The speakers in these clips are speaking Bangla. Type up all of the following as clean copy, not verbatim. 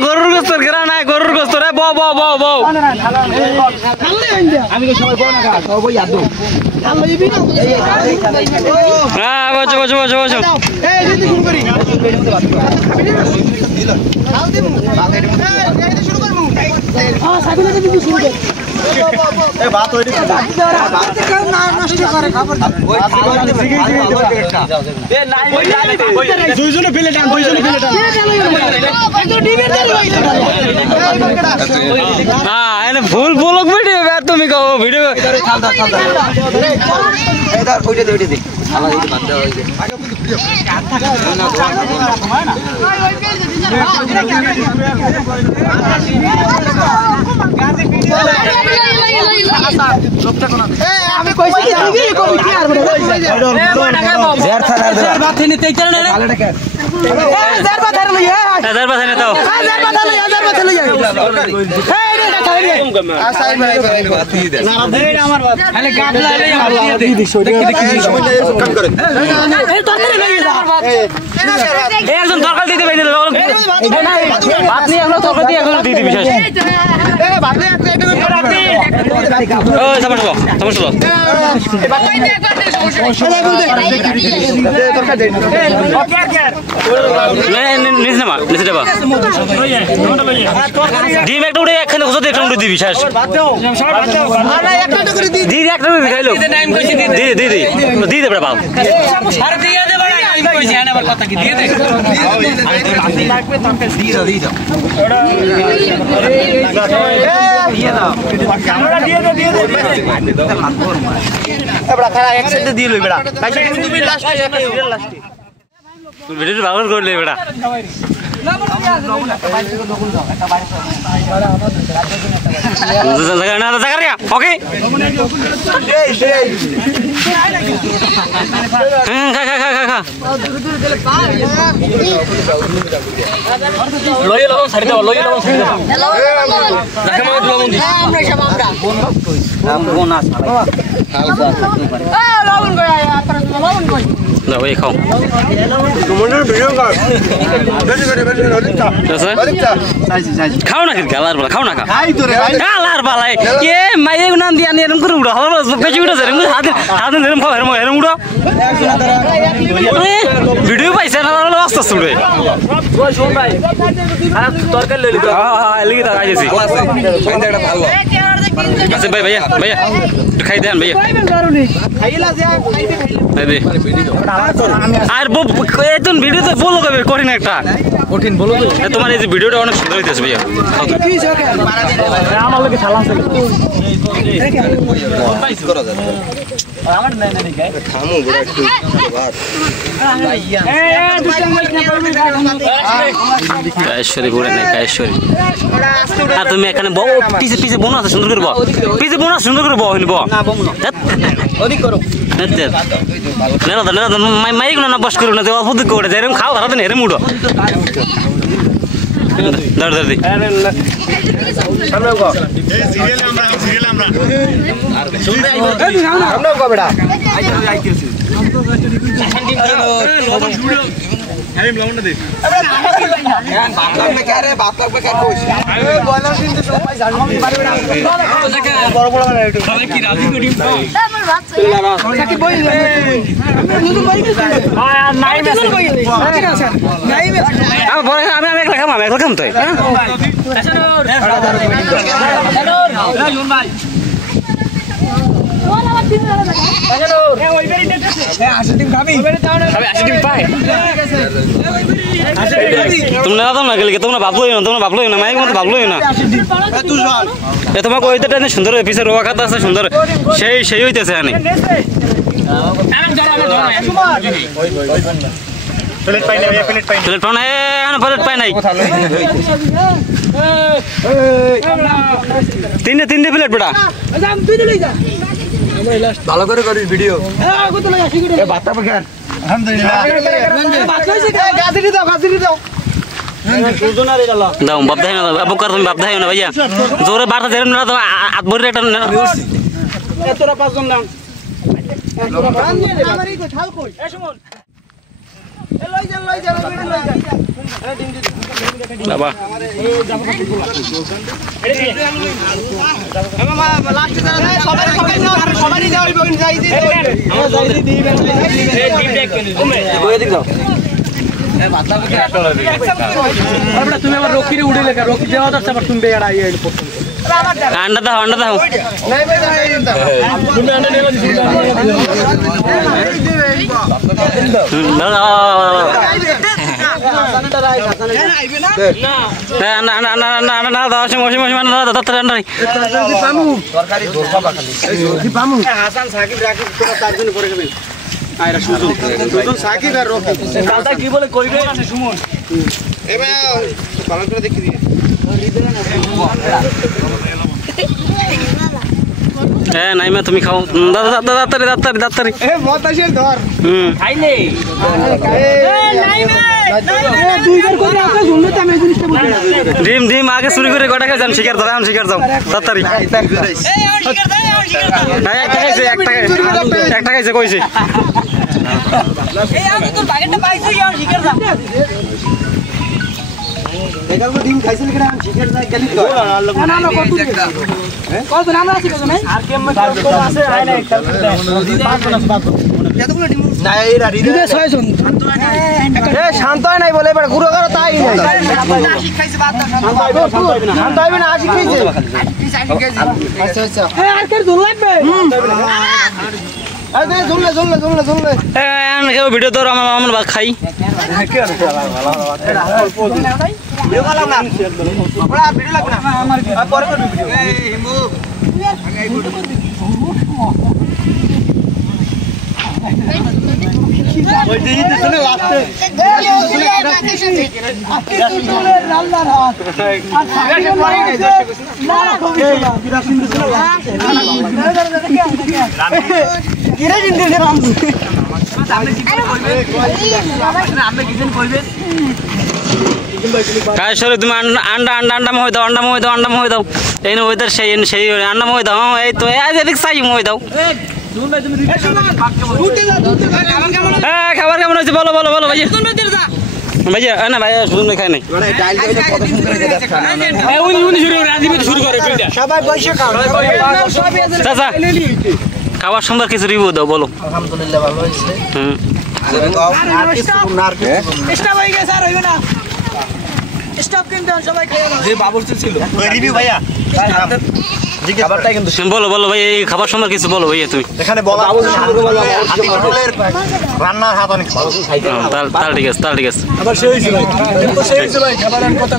গরুর গোস্ত ঘেরা নাই গরুর গোস্ত রে বউ বউ বউ বউ আমি সবাই বউ না সবাই আদু হ্যাঁ বসো বসো বসো বসো ফুল বলক ভিডিও তুমি কো ভিডিও আমি কইছি কি করি কি আর বড় জের থানার বাত নি তেই চলে না জের বাত ধরে লই হাজার বাত নে দাও জের বাত লই জের বাত লই এই রে খাই রে আসাই ভাই বাত দি দে না দে আমার বাত খালি গাবলা লই আমার দি দি কাম করে এই তরকারি লই যা এই একজন তরকারি দিতে বাইরে দাও বাত নি একজন তরকারি দিয়ে একজন দিতে বিশেষ এই বাত নি একটা ওই সমস্যা সমস্যা বাত নি দিয়ে করতে সমস্যা দে তরকারি দে ওকে আর নিজ নামা নিচে যাবা ডিম একটা উড়ে একখানে ওষুধ একটা উড়ে দিবি শেষ দিদি একটা উড়ে খাইলো দিদি দিদি দিদি বড় বাপ আর দিয়ে দে বড় আমি কইছি আনে আবার কথা কি দিয়ে দে লাগবে তরকারি দিয়ে দাও দিয়ে দাও ক্যামেরা দিয়ে দে বড় খারা এক সাইডে দিয়ে লই বড় ভাই তুমি লাস্টে একটা সিরিয়াল লাস্টে ভিডিও ভালো করলে বেটা ওকে লই লও সারি দাও লই লও সারি দাও দেখা মা দুলা মন্দি আমরা সব আমরা কোন আছে লবণ কই আপনারা লবণ কই না ওই খাও তোমাদের ভিডিও কর বেশি অধিকটা খাও না গালার বালা খাও না খা খাই তো রে ভাই গালার বালা এ মাইয়ে নাম দিয়া নি এরম করে উড়া হলো বেশি উড়া যায় হাতে হাতে এরম খাও এরম উড়া ভিডিও পাইছে না হলো আস্তে আস্তে ওই শুন ভাই আর তরকারি লই লিবা হ্যাঁ লিখে দাও আইছি ভালো আছে ফাইন্ডাটা ভালো আচ্ছা ভাই ভাইয়া ভাইয়া একটু খাই দেন ভাইয়া খাইলা যায় খাইবে আর এতন ভিডিওতে বলো কবে কঠিন একটা কঠিন বলো তোমার এই যে ভিডিওটা অনেক সুন্দর হইতেছে ভাইয়া কি সকে আমার লগে সালাম আছে আমার নাই না দেখাই থামু বড় একটু ভাত কায়েশ্বরী বলে না কায়েশ্বরী আর তুমি এখানে পিছে পিছে বোন আছে সুন্দর করে পিছে বোন আছে সুন্দর করে বহিনব না বমু না ওদিক করো মাইক না বস করো না অল্প দিক করে এরকম খাও খারাপ না এরম উঠো ধর ধর দি সামনে গো এই সিরিয়াল আমরা শুনবে সামনে গো বেটা আইতেছি লবণ শুড়ো আমি লবণটা দে বাপ লাগবে কে রে বাপ লাগবে কে কইছ আরে বয়লার কিন্তু সবাই জানো বড় বড় মানে একটু তাহলে কি রাজি করি আমার বাত সাকি বই নতুন বই কি নাই মেসেজ বই নাই মেসেজ আমি বড় আমি একলা খাম তো হ্যালো জুন ভাই তোমরা গেলে তোমরা ভাবলো না মাইক মতো ভাবলো না তোমাকে ওইটা সুন্দর পিছের রোয়া খাতা আছে সুন্দর সেই হইতেছে আনি প্লেট পাই নাই তিনটে প্লেট বেটা ভালো করে করিস ভিডিও বাচ্চা পাখান দাও বাপ দেয় না বাবু কর তুমি বাপ দেয় না ভাইয়া জোরে বারটা দেন না তো হাত ভরে একটা তোরা পাঁচজন নাম বাবা তুমি আবার রকিরে উড়ে লেখা রকি দেওয়া যাচ্ছে আবার তুমি বেড়া আন্ডা দাও আন্ডা দাও হাসান সাকিব রাকিব তোরা চারজন পরে যাবেন আয়রা সুজন সাকিব আর রকি দাদা কি বলে কইবে সুমন এবে ভালো করে দেখি দিয়ে হ্যাঁ নাইমা তুমি খাও দাদা দাদা দাঁতারি এ মতাশের ধর খাইলে ডিম ডিম আগে চুরি করে কটা খাই যান শিকার ধরা শিকার যাও তাড়াতাড়ি একটা খাইছে কইছে ডিম খাইছিল কিনা শিখের যাই গেলি তো না না কত নাম আছে কত নাই আর কেম আছে আই নাই কতগুলো ডিম না এরা রিদে 6 জন এ শান্ত হয় নাই বলে এবার গুরু করে তাই নাই আশিক খাইছে বাদ দাও শান্ত হইবে না আশিক খাইছে আচ্ছা আচ্ছা এ আর কে ঝুল লাগবে আরে ঝুললে কেউ ভিডিও তোর আমার ভাগ খাই ভিডিও কল না ওরা ভিডিও লাগবে না আমার পরে করব ভিডিও এই হিমু ওই দিই তো শুনে লাস্টে আপনি রান্নার হাত কিরে জিন্দে রাম কাজেশ্বরে তুমি আন্ডা মোহ দাও আন্ডা মোহ দাও এই না ওইদার সেই আন্ডা মোহ দাও এই তো এদিক চাই মোহ দাও হ্যাঁ খাবার কেমন হয়েছে বলো ভাইয়া ভাইয়া না ভাইয়া শুনুন খাই নাই চাচা খাবার সুন্দর কিছু রিভিউ দাও বলো আলহামদুলিল্লাহ ভালো হয়েছে যে বাবুর্চি ছিল রিভিউ ভাইয়া খাবারটা কিন্তু বলো ভাই এই খাবার সম্পর্কে কিছু বলো ভাইয়া তুমি এখানে বলা রান্নার হাত অনেক ভালো তাহলে ঠিক আছে আবার সেই হয়েছে ভাই খাবারের কথা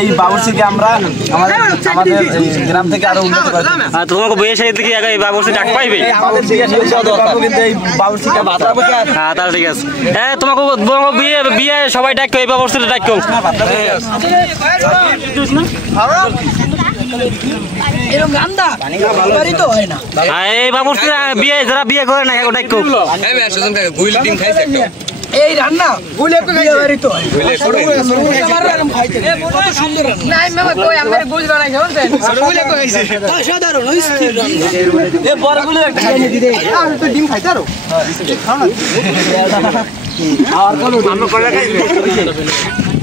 এই বাবুর্চিকে আমরা আমাদের গ্রাম থেকে আরো উন্নত করে আর তোমাকে বিয়ে সাথে থেকে এই বাবুর্চি ডাক পাইবে আমাদের কিন্তু এই বাবুর্চিকে বাঁচাবো হ্যাঁ তাহলে ঠিক আছে হ্যাঁ তোমাকে বিয়ে সবাই ডাকো এই বাবুর্চিটা ডাকো এরকম গান্দা বাড়ি তো হয় না এই বাবুর্চি বিয়ে যারা বিয়ে করে না ডাকো এই রান্না গুলে তো বিয়ে বাড়ি তো হয় কত সুন্দর নাই মামা কই আমারে গুজরা নাই শুনছেন গুলে তো খাইছে অসাধারণ স্থির রান্না এ বড়গুলো একটা খাইয়ে দিদে আর তো ডিম খাইতে আরো খাও না আর কোন আমরা করে খাইবে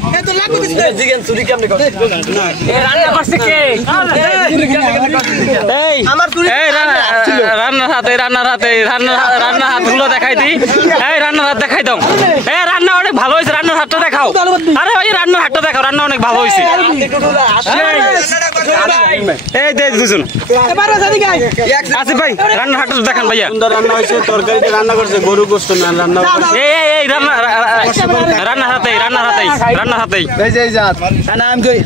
এ তো লাগবে কিছু জিগান চুরি কেমনে করে এ রান্না করছে কে এই আমার চুরি এই রান্নার হাতগুলো দেখাই দি এই রান্নার হাত দেখাই দাও এই রান্না অনেক ভালো হয়েছে রান্নার হাতটা দেখাও আরে ভাই রান্নার হাতটা দেখাও রান্না অনেক ভালো হয়েছে এই দে দুজন এবারে জানি গাই আসিফ ভাই রান্নার হাতটা দেখান ভাইয়া সুন্দর রান্না হয়েছে তরকারিতে রান্না করছে গরু গোশত না রান্না এই রান্নার হাতেই এই যে জাত নাম কই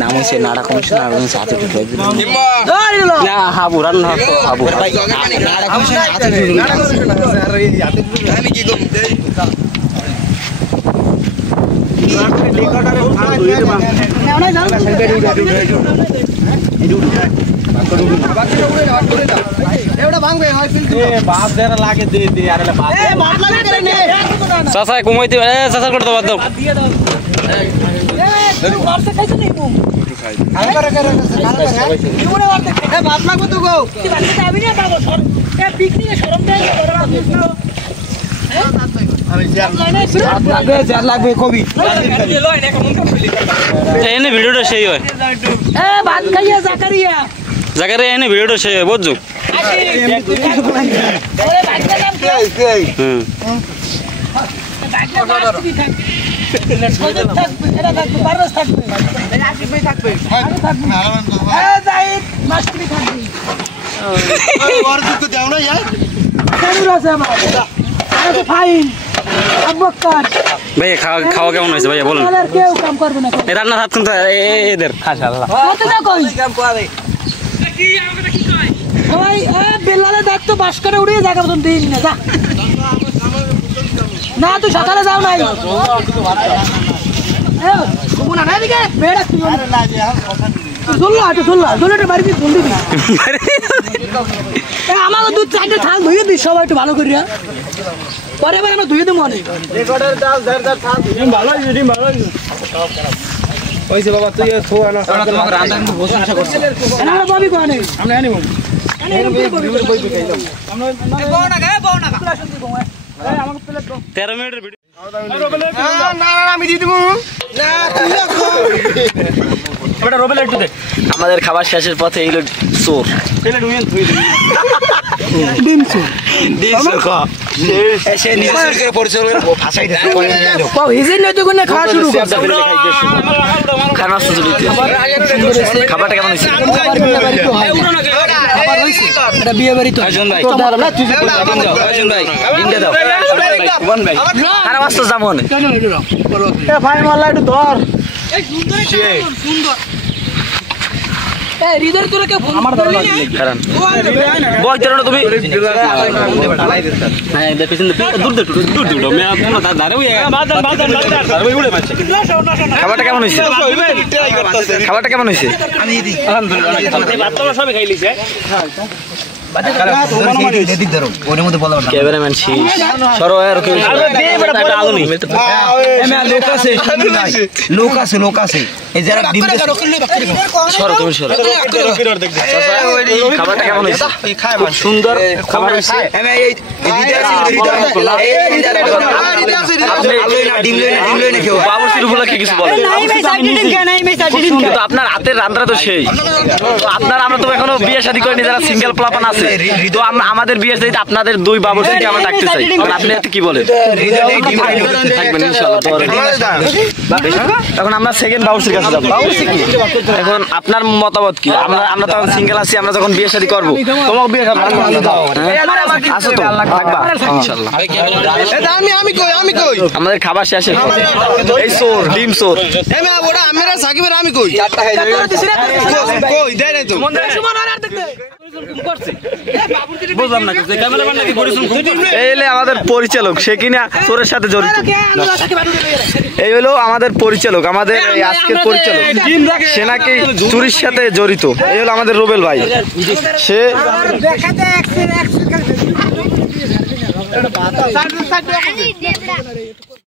নাম হচ্ছে নাড়া কমিশন আর হচ্ছে হাতে ঢুকে না হাবু রান্না হাবু নাড়া কমিশন হাতে আমি কি করব না না एउटा भाङबे হয় কিন্তু বাপ দেরা লাগে দে দে আর বাপ এ বাপ লাগে করে নে চাচা কমাইতে চাচা করে দাও দাও দিয়ে দাও এ তুই মারতে খাইছ নি মু করে ইউরে মারতে এ বাপ লাগবে তো গো কি বাকি যাবি না বাবা সর এ পিকনিকে শরম দেয় লাগবে কবি এনে ভিডিওটা সেই হয় এ ভাত খাইয়া জাকারিয়া জায়গায় এনে ভিডিওটা সেই হয় বুঝছো ওরে ভাতটা নাম কি হুম এটা থাকবে বারবাস থাকবে আসিফ ভাই থাকবে এ জাহিদ মাস্টারি থাকবে ওর তো দাও না यार কেন আছে আমার এটা ফাইন আব্বাকার ভাই খাওয়া কেমন হয়েছে ভাইয়া বলুন আর কেউ কাম করবে না এই রান্নার হাত কিন্তু এদের মাশাআল্লাহ কত না কই ওই এ বেলালে দেখ তো বাস করে উড়িয়ে জায়গা মতন দিন না যা না তুই সকালে যাও নাই এ ঘুমনা না দিকে বেড়া তুই জুল্লাটা বাড়ি দিয়ে জলদি এ আমাকে দুধ চারটে থাক ধুয়ে দিস সবাই একটু ভালো করিয়া পরে এবার আমরা ধুয়ে দেবো অনেক রেকর্ডার দাও দাও থাম ডিম ভালো ওইছে বাবা তুই থোয়া না তোমাকে রান্না কিন্তু প্রশংসা করছ আমরা ববি কোনে আমরা আনি বউ আমাকে প্লেট দাও 13 মিনিটের ভিডিও না আমি দিয়ে দেবো না এটা রোবেল একটু দে আমাদের খাবার শেষের পথে এইলো চোর প্লেট উইন তুই ডিম চোর সে নিজের করে পরিচয় করে ভাষাই দিতে পাও হিজেন নয় তো কোনে খাওয়া শুরু করছে খানা সুযোগ খাবারটা কেমন হয়েছে খাবার হইছে এটা বিয়ে বাড়ি তো অর্জুন ভাই অর্জুন ভাই ডিমটা দাও কোন ভাই খানা মাছ তো যেমন এ ভাই মাল্লা একটু ধর এই সুন্দর এ রিদার তোরা কে ফোন আমার ধরনা কারণ বই তোরা তুমি হ্যাঁ দেখেছেন দূর দূর মে আপনারা দাঁড়ারে ওই বাজার ওই উড়ে মারছে খাবারটা কেমন হয়েছে খাবারটা কেমন হয়েছে আমি দিই আলহামদুলিল্লাহ এই ভাতটা সবাই খাই লিছে ওর মধ্যে বলা ক্যামেরাম্যান শীষ সরো আর কি আলো নেই লোক আছে এই যারা ডিম সরো তুমি সরো খাবারটা কেমন হয়েছে খুব সুন্দর খাবার হয়েছে বাবুর্চির উপলক্ষে কিছু বলেন কিন্তু আপনার হাতের রান্নাটা তো সেই তো আপনার আমরা তো এখনো বিয়ে শাদী করিনি যারা সিঙ্গেল প্লাপান আছে তো আমাদের বিয়ে শাদীতে আপনাদের দুই বাবুর্চিকে আমরা ডাকতে চাই আপনি এতে কি বলেন থাকবেন ইনশাআল্লাহ এখন আমরা সেকেন্ড বাবুর্চির কাছে যাবো এখন আপনার মতামত কি আমরা তখন সিঙ্গেল আছি আমরা যখন বিয়ে শাদী করবো তোমাকে বিয়ে আসো তো থাকবা ইনশাআল্লাহ আমি কই আমাদের খাবার শেষে এই সোর ডিম সোর এমে ওটা আমরা সাকিবের আমি কই কই দেয় নাই তো বুঝলাম না ক্যামেরাম্যান নাকি পরিশ্রম এইলে আমাদের পরিচালক সে কিনা চোরের সাথে জড়িত এই হলো আমাদের পরিচালক আমাদের এই আজকের পরিচালক সে নাকি চুরির সাথে জড়িত এই হলো আমাদের রুবেল ভাই সে দেখাতে